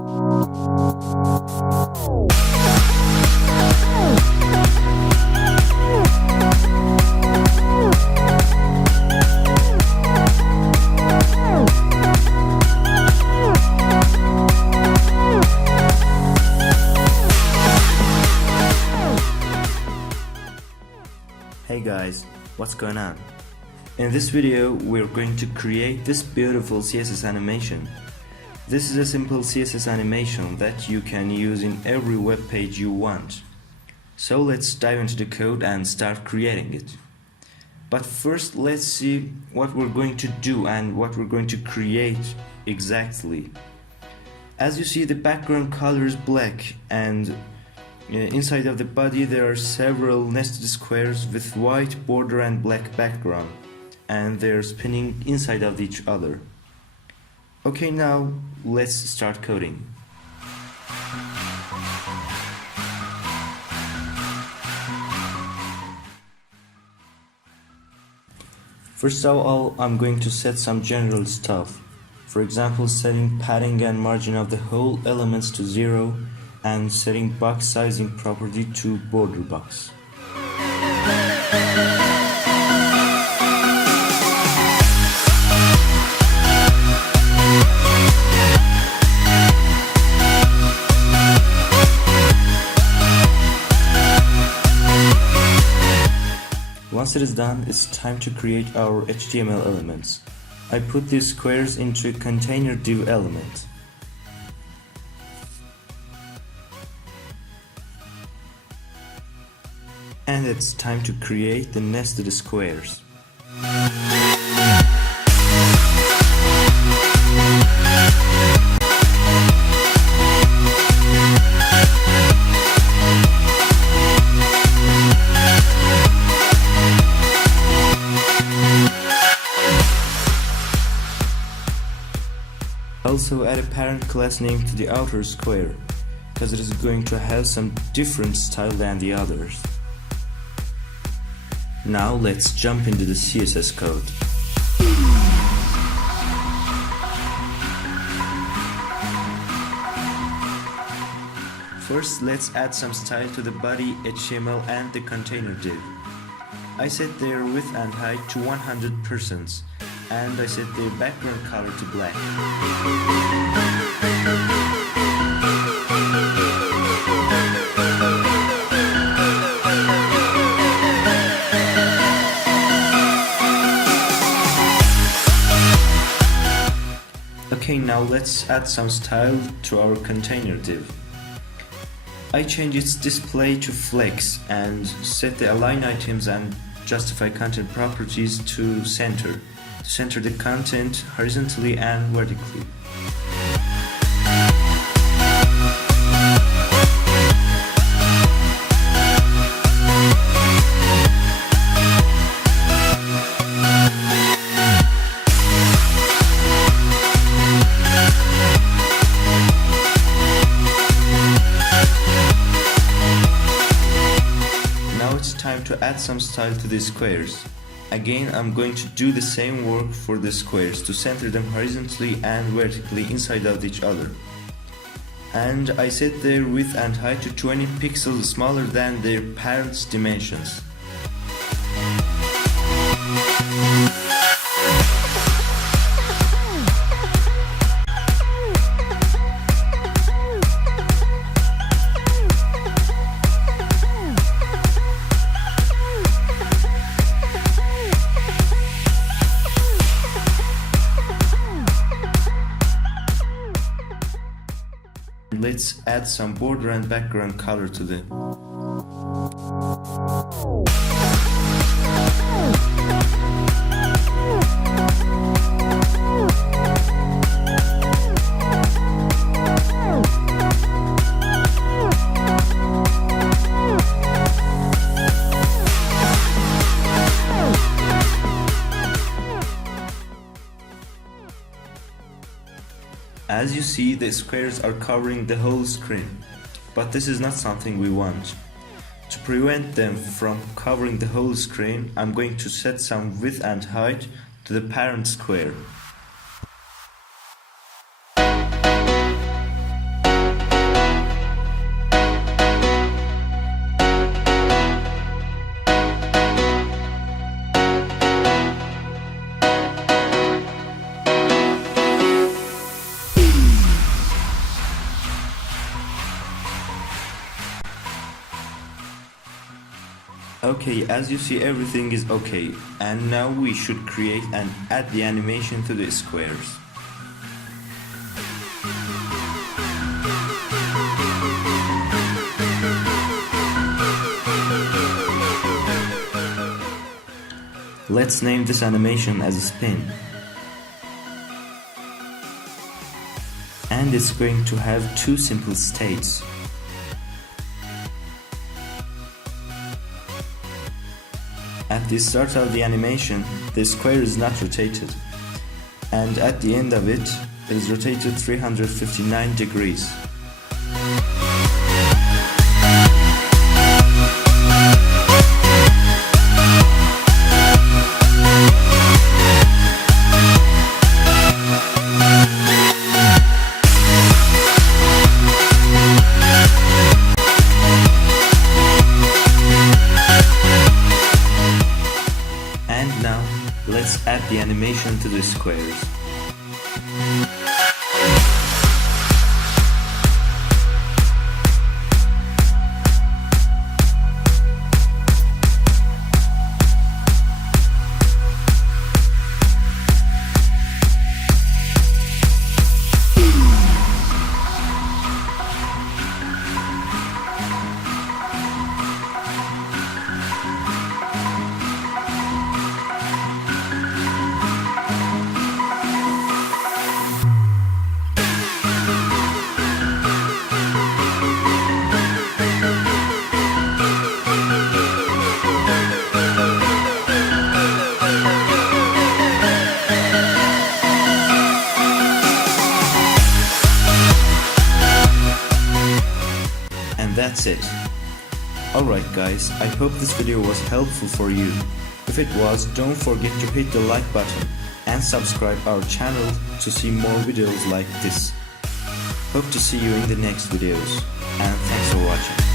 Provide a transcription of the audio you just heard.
Hey guys, what's going on? In this video, we're going to create this beautiful CSS animation. This is a simple CSS animation that you can use in every web page you want. So let's dive into the code and start creating it. But first, let's see what we're going to do and what we're going to create exactly. As you see, the background color is black, and inside of the body there are several nested squares with white border and black background, and they're spinning inside of each other. Okay, now let's start coding. First of all, I'm going to set some general stuff. For example, setting padding and margin of the whole elements to 0, and setting box sizing property to border box. Once it is done, it's time to create our HTML elements. I put these squares into a container div element. And it's time to create the nested squares. Also add a parent class name to the outer square, because it is going to have some different style than the others. Now let's jump into the CSS code. First, let's add some style to the body, HTML and the container div. I set their width and height to 100%, and I set their background color to black. Okay, now let's add some style to our container div. I change its display to flex and set the align items and justify content properties to center the content horizontally and vertically. It's time to add some style to these squares. Again, I'm going to do the same work for the squares to center them horizontally and vertically inside of each other. And I set their width and height to 20 pixels smaller than their parent's dimensions. Let's add some border and background color to them. As you see, the squares are covering the whole screen, but this is not something we want. To prevent them from covering the whole screen, I'm going to set some width and height to the parent square. Okay, as you see, everything is okay, and now we should create and add the animation to the squares. Let's name this animation as a spin. And it's going to have two simple states. At the start of the animation, the square is not rotated, and at the end of it is rotated 359 degrees. And now, let's add the animation to the squares. And that's it. Alright guys, I hope this video was helpful for you. If it was, don't forget to hit the like button and subscribe our channel to see more videos like this. Hope to see you in the next videos, and thanks for watching.